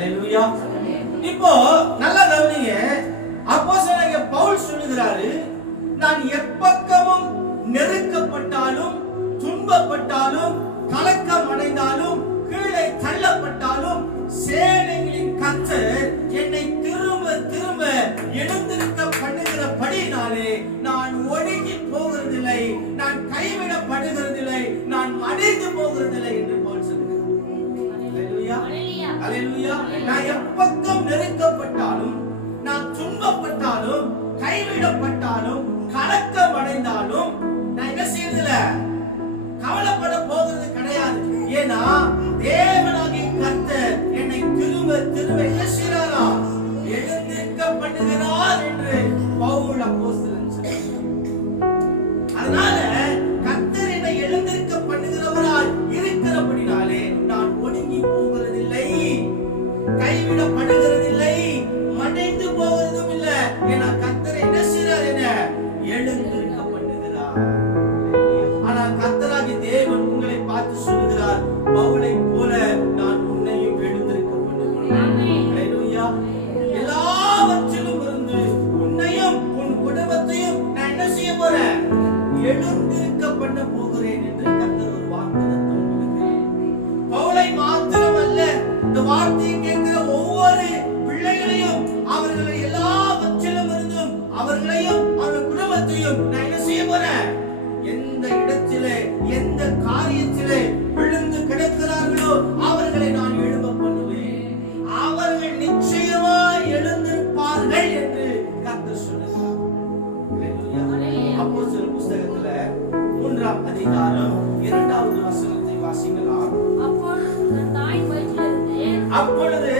அல்லேலூயா இப்போ நல்லா கவனிங்க. அப்போஸ்தலனாகிய பவுல் சொல்லுகிறாரு நான் எப்பக்கமும் நெருக்கப்பட்டாலும் துன்பப்பட்டாலும் கலக்கம் அடைந்தாலும் கீழே தள்ளப்பட்டாலும் சேனை நான் எப்பக்கம் நெருக்கப்பட்டாலும் நான் துன்பப்பட்டாலும் கைவிடப்பட்டாலும் புஸ்தகத்துல மூன்றாம் அதிகாரம் இரண்டாவது வசனத்தை வாசிக்கலாம். அப்பொழுது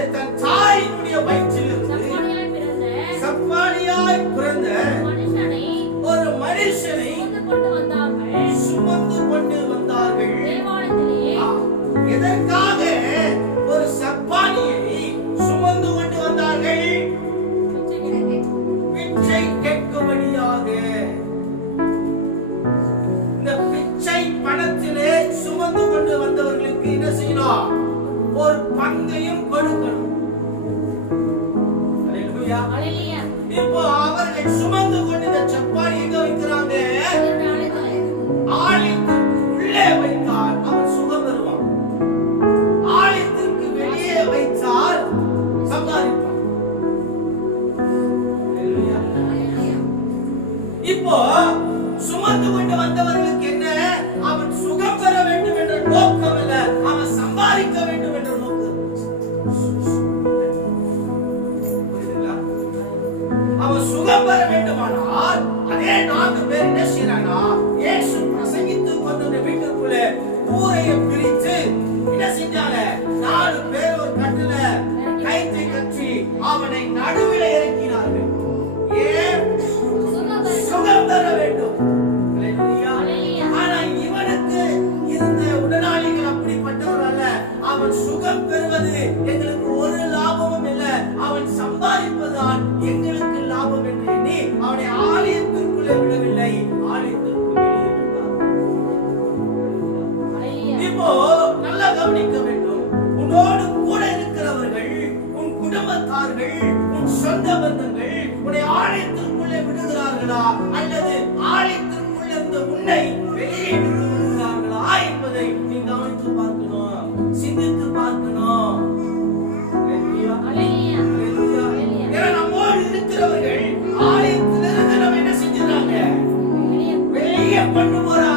அதே பேர் என்ன செய்யறாங்கன்னா இயேசு பிரசங்கித்து கொண்டு நாலு பேர் ஒரு கட்டுல கைத்தை கட்டி அவனை நடுவில் இறக்கினார்கள். சுகம் பெற வேண்டும். இருந்த உடனாளிகள் அப்படிப்பட்டவர் அவன் சுகம் பெறுவது எங்களுக்கு ஒரு லாபமும் இல்லை. அவன் சம்பாதிப்பதுதான் எங்களுக்கு லாபம் என்று எண்ணி அவனை لا பண்ணுவோரா?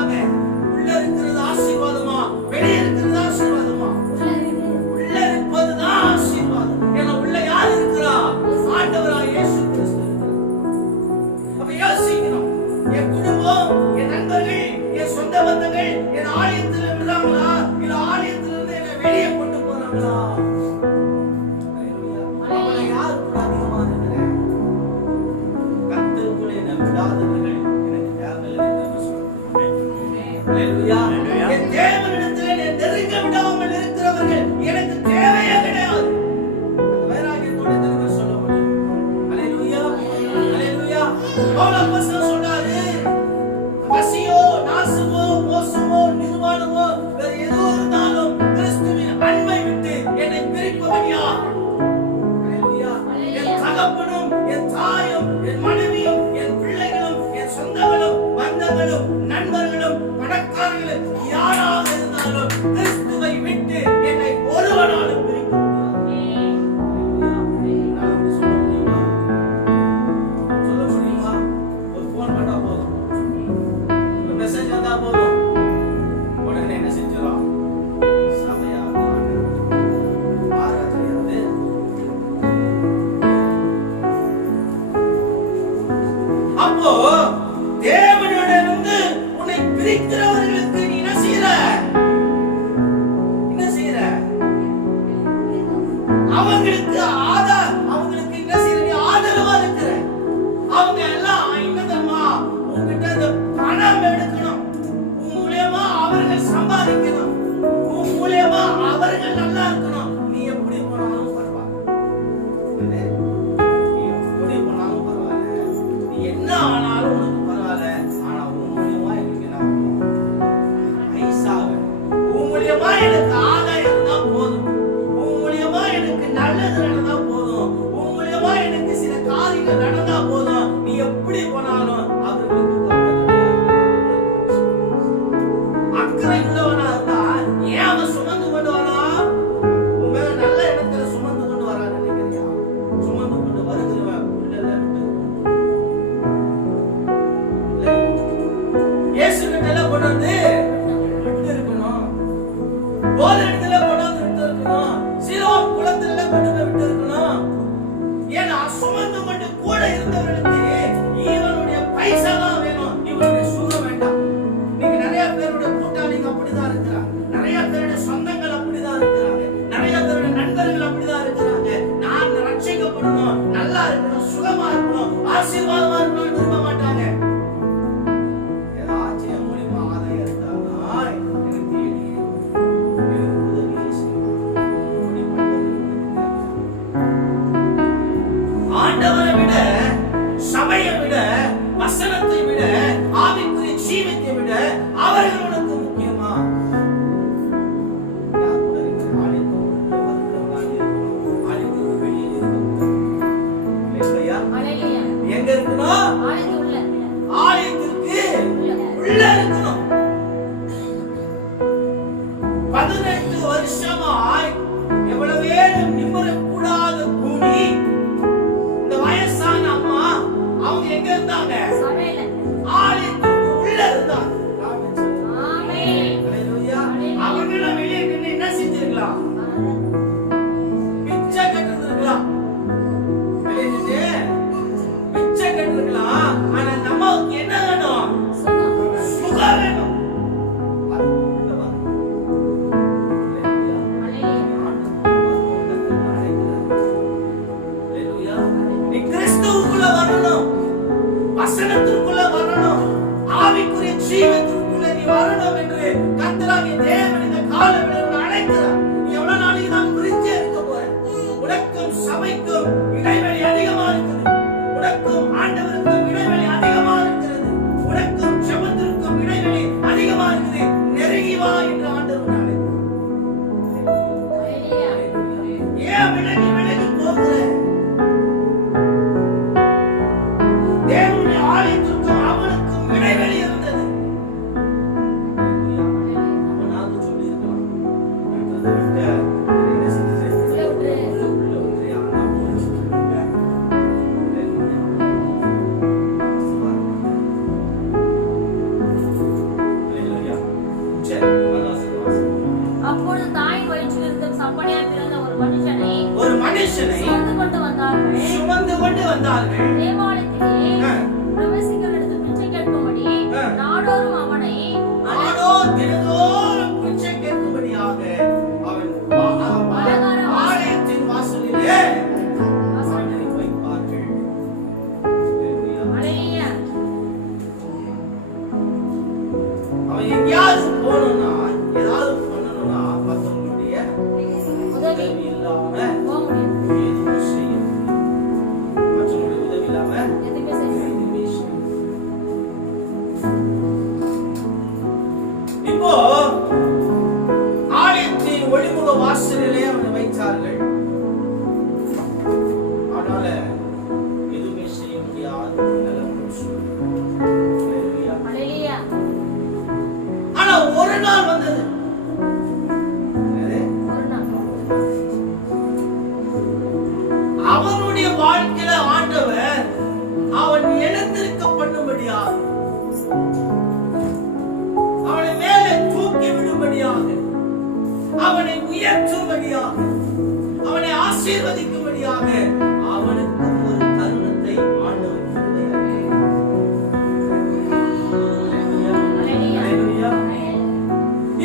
பதினைந்து வருஷமா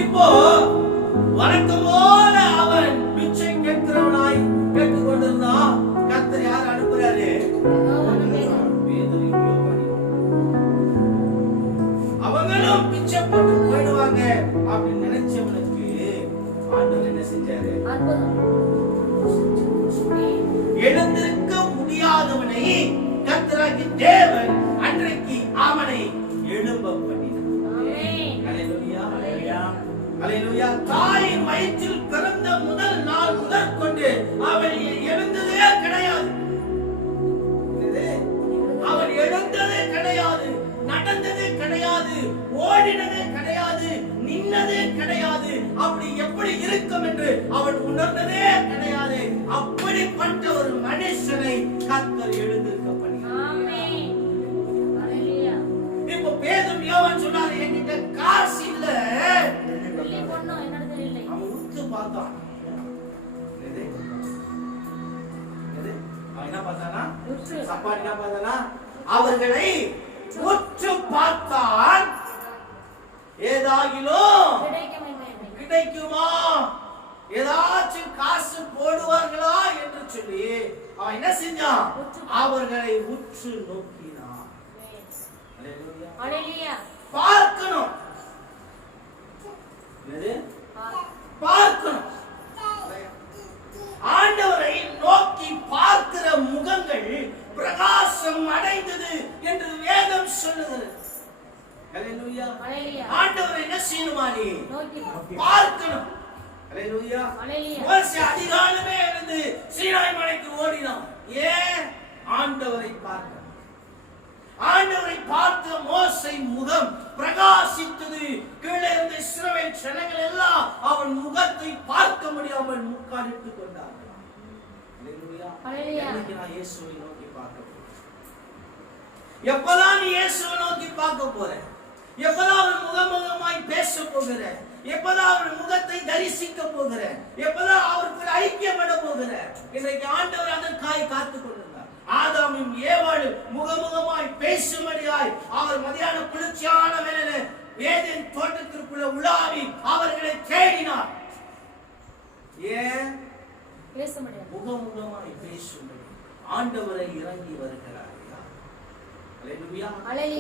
இப்போ வழக்கம் போல அவன் பிச்சை கேட்கிறவனாய் கேட்டுக்கொண்டிருந்தான் கத்தர் யார் அனுப்புறாரு? அவங்களும் பிச்சை போட்டு போயிடுவாங்க அப்படின்னு நினைச்சவனுக்கு ஆண்டவர் என்ன செஞ்சாரு? முதற்கொண்டு அவன் எழுந்ததே கிடையாது. அவன் எழுந்ததே கிடையாது நடந்ததே கிடையாது ஓடினதே கிடையாது நின்னதே கிடையாது. அப்படி எப்படி இருக்கும் என்று அவன் உணர்ந்ததே கிடையாது. அப்படிப்பட்ட ஒரு சப்பாடி என்ன பார்த்தானா அவர்களை உற்று பார்த்தான் ஏதாகிலும் கிடைக்கும்? ஏதாச்சும் காசு போடுவார்களா என்று சொல்லி அவன் என்ன செஞ்சான்? அவர்களை உற்று நோக்கினான். பார்க்கணும்? பார்க்கணும். ஆண்டவரை நோக்கி பார்க்கிற முகங்கள் பிரகாசம் அடைந்தது என்று வேதம் சொல்லுகிறது. ஆண்டவரை என்ன செய்யணுமா நீ. பார்க்கணும். அதிகாலமே இருந்து சீனாய் மலைக்கு ஓடினான். ஏன்? ஆண்டவரை பார்க்க ஆண்டவரை பார்த்த மோசை முகம் பிரகாசித்தது. கீழே இருந்த இஸ்ரவேல் ஜனங்கள் எல்லாம் அவன் முகத்தை பார்க்க முடியாமல் முக்காடிட்டுக் கொண்டார்கள். எப்பதான் நீ இயேசுவை நோக்கி பார்க்க போற எப்பதான் அவன் முகமுகமாய் பேச போகிற எப்பதான் அவன் முகத்தை தரிசிக்க போகிற எப்பதான் அவருக்கு ஐக்கியப்பட போகிற இன்றைக்கு ஆண்டவர் அதற்காய் காத்துக் கொண்டிருந்தார் ஆதாமும் ஏவாளும் முகமுகமாய் பேசும்படியாய் அவர் மதியான குளிர்ச்சியான வேலையில வேதின் தோட்டத்திற்குள்ள உலாவி அவர்களை தேடினார் ஏன். முகமுகமாய் பேசும்படி ஆண்டவரை இறங்கி வருகிறார்.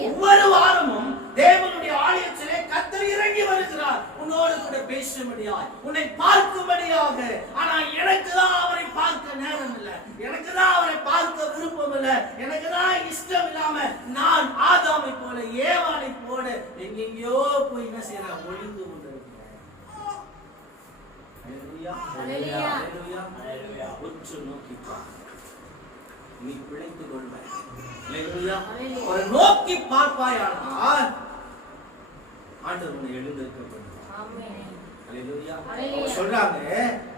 ஒவ்வொரு வாரமும் தேவனுடைய ஆலயத்திலே கத்தர் இறங்கி வருகிறார். உன்னோடு கூட பேசும்படியாய் உன்னை பார்க்கும்படியாக. ஆனா எனக்கு தான் அவரை பார்க்க நேரம் இல்லை. எனக்கு தான் அவரை பார்க்க விருப்பம் இல்லை. எனக்கு தான் இஷ்டம் இல்லாம நான் ஆதாமை போல ஏவாளை போல எங்கெங்கயோ போய் என்ன செய்யறேன் ஒளிந்து கொண்டிருக்கிறேன் அல்லேலூயா. அல்லேலூயா. அல்லேலூயா. உற்று நோக்கி பார். நீ பிழைத்துக் கொள்வாய் ஒரு நோக்கி பார்ப்பாயானால் ஆண்டவர் உன்னை எழுந்திருக்க பண்ணுவார். சொல்றாங்க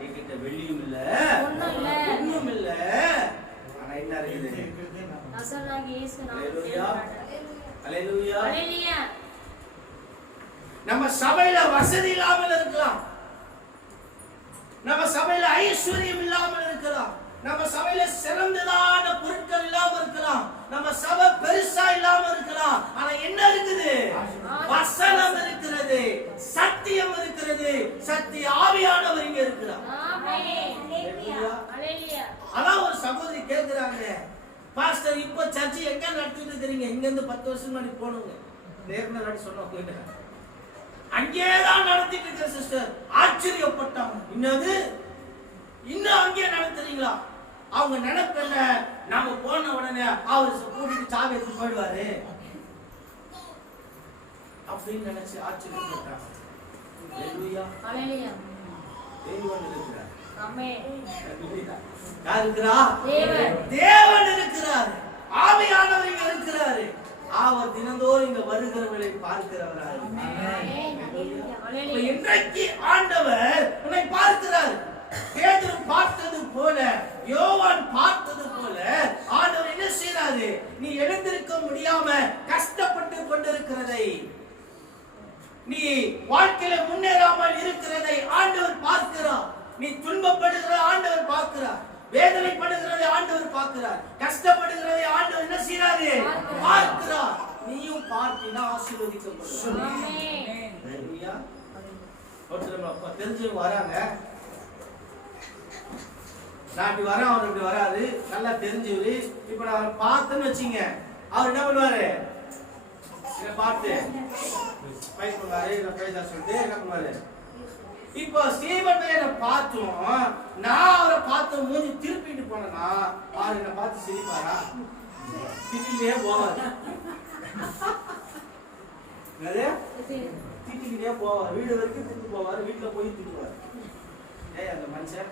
என்கிட்ட வெள்ளியும் இல்ல பொன்னும் இல்ல. ஆனா என்ன இருக்குது. நம்ம சபையில வசதி இல்லாமல் இருக்கலாம். நம்ம சபையில ஐஸ்வர்யம் இல்லாமல் இருக்கலாம். நம்ம சபையில சிறந்ததான பொருட்கள் இல்லாம இருக்கலாம். நம்ம சபை பெருசா இல்லாம இருக்கலாம். ஆனா என்ன இருக்குது? வசனம் இருக்கிறது சத்தியம் இருக்கிறது சக்தி ஆவியானவர் இங்க இருக்கிறார். அதான் ஒரு சகோதரி கேட்கிறாங்க பாஸ்டர் இப்போ சர்ச்சை எங்க நடத்திட்டு இருக்கிறீங்க? இங்க இருந்து பத்து வருஷம் முன்னாடி போனவங்க. சொன்னோம் சொன்னவங்க அங்கேதான் நடத்திட்டு இருக்க சிஸ்டர் ஆச்சரியப்பட்டாங்க. இன்னது இன்னும் அங்கே நடத்துறீங்களா? அவங்க நினைப்பல நாம போன உடனே அவர் கூட்டிட்டு சாவி எடுத்து போயிடுவாரு. அப்படின்னு நினைச்சு ஆச்சரியப்பட்டாங்க. தேவன் இருக்கிறார். ஆவியானவர் இங்க இருக்கிறாரு. அவர் தினந்தோறும் இங்க வருகிறவர்களை பார்க்கிறவராக. இன்றைக்கு ஆண்டவர் உன்னை பார்க்கிறார். பேதுரு பார்த்தது போல யோவான் பார்த்தது போல ஆண்டவர் என்ன செய்யறாரு நீ எழுந்திருக்க முடியாம கஷ்டப்பட்டு கொண்டிருக்கிறதை நீ வாழ்க்கையில முன்னேறாமல் இருக்கிறதை ஆண்டவர் பார்க்கிறார் நீ துன்பப்படுகிற ஆண்டவர் பார்க்கிறார் வேதனைப்படுகிறதை ஆண்டவர் பார்க்கிறார் கஷ்டப்படுகிறதை ஆண்டவர் என்ன செய்யறாரு பார்க்கிறார். நீயும் பார்த்தினா அப்பா தெரிஞ்சவங்க வராங்க நான் இப்படி வரேன் அவர் இப்படி வராது நல்லா தெரிஞ்சவரு. இப்ப நான் அவரை பார்த்தேன்னு வச்சுங்க. அவர் என்ன பண்ணுவாரு? இதை பார்த்து பைக் பண்ணுவாரு இல்லை பேச சொல்லிட்டு என்ன பண்ணுவாரு? இப்போ ஸ்டீவன் என்னை பார்த்தும் நான் அவரை பார்த்து மூஞ்சி திருப்பிட்டு போனேன்னா அவர் என்னை பார்த்து சிரிப்பாரா? திட்டிலே போவாரு. என்னது? திட்டிக்கிட்டே போவார். வீடு வரைக்கும் திட்டு போவார். வீட்டுல போய் திட்டுவார். ஏய் அந்த மனுஷன்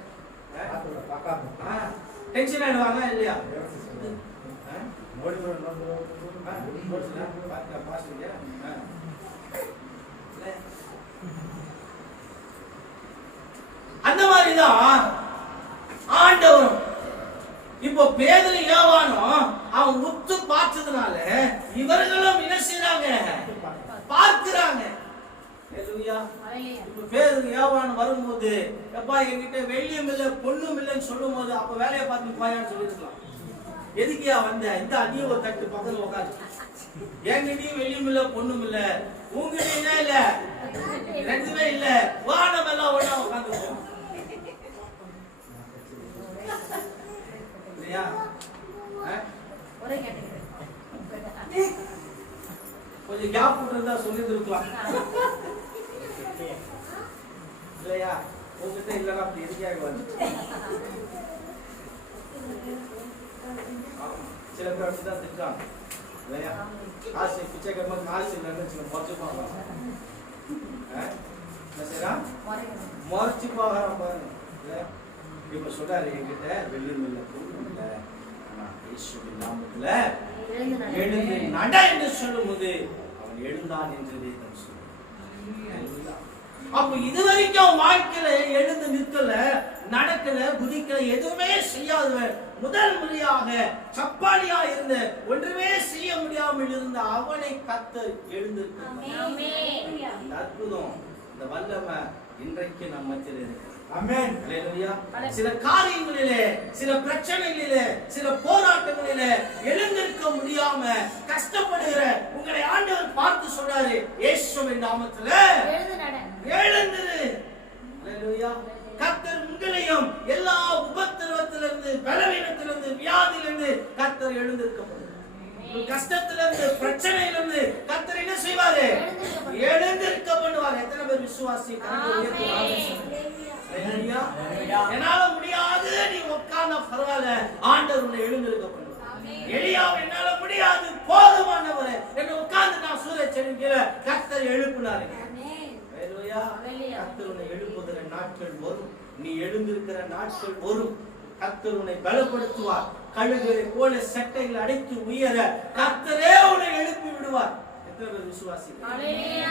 டென்ஷன் ஆயிடுவாங்க இல்லையா? அந்த மாதிரிதான் ஆண்டவரும் இப்போ பேதரு யோவானும் அவன் உத்து பார்த்ததுனால இவர்களும் ஹalleluya. இப்ப பேதரு யோவான் வரும்போது எப்பா என்கிட்ட வெள்ளியும் இல்ல பொண்ணும் இல்லைன்னு சொல்லும்போது அப்ப வேலையை பார்த்து போயான்னு சொல்லிருக்கலாம் எதுக்கியா வந்த? இந்த அடிய ஒரு தட்டு பக்கத்துல உட்காரு என்கிட்டயும் வெள்ளியும் இல்ல பொண்ணும் இல்ல? உங்ககிட்ட என்ன இல்ல? ரெண்டுமே இல்ல. வானம் எல்லாம் உட்காந்து இல்லையா? ஒரே கேட்டகரி. கொஞ்சம் கேப் விட்டுருந்தா சொல்லி இருக்கலாம் இல்லையா? உங்ககிட்ட இல்லைன்னா அப்படி எதுக்காக வந்து சில பேர் அப்படிதான் திட்டாங்க இல்லையா? காசு பிச்சைக்காரமா காசு இல்லைன்னு வச்சுக்கோங்க முறைச்சுப்பாங்க என்ன செய்யறான் ஒரே கேட்டகரி. முறைச்சு பார்க்கறான் பாருங்க. இல்லையா? இப்ப சொல்றாரு என்கிட்ட வெள்ளி இல்ல பொண்ணு இல்ல. ஆனா நாமத்துல எழுந்து நட. என்று சொல்லும் போது அவன் எழுந்தான் என்று வேதம் சொல்லுது. அப்ப இதுவரைக்கும் வாழ்க்கையில எழுந்து நிற்கல நடக்கல குதிக்கல எதுவுமே செய்யாதவன் முதல் முறையாக சப்பானியா இருந்த ஒன்றுமே செய்ய முடியாமல் இருந்த அவனை கத்த எழுந்து ஆமென். இந்த அற்புதம் இந்த வல்லமை இன்றைக்கு நம்ம மத்தியில் இருக்கு Amen. அல்லேலூயா. சில காரியங்களிலே சில பிரச்சனைகளிலே சில போராட்டங்களிலே எழுந்திருக்க முடியாம கஷ்டப்படுகிற உங்களை ஆண்டவர் பார்த்து சொல்றாரு இயேசுவின் நாமத்துல எழுந்து நட. எழுந்திரு. கர்த்தர் உங்களையும் எல்லா உபத்திரவத்திலிருந்து பலவீனத்திலிருந்து வியாதியிலிருந்து கர்த்தர் எழுந்திருக்க கஷ்டத்திலிருந்து பிரச்சனையிலிருந்து கர்த்தர் என்ன செய்வாரு? எழுந்திருக்க பண்ணுவார் எத்தனை பேர் விசுவாசி. என்னால முடியாது நீ உட்கார்ந்தா பரவாயில்ல. ஆண்டவர் உன்னை எழுந்திருக்க பண்ணுவார் எலியா என்னால முடியாது. போதுமானவரே என்று உட்கார்ந்து நான் சூரிய செடி கீழே கர்த்தர் எழுப்பினாருங்க. ஹalleluya. கர்த்தர் உன்னை எழுப்புகிற நாட்கள் வரும். நீ எழுந்திருக்கிற நாட்கள் வரும். கர்த்தர் உன்னை பலப்படுத்துவார். கழுகுகளை போல சட்டைகள் அடைத்து உயர கர்த்தரே உன்னை எழுப்பி விடுவார். எத்தனை பேர் விசுவாசி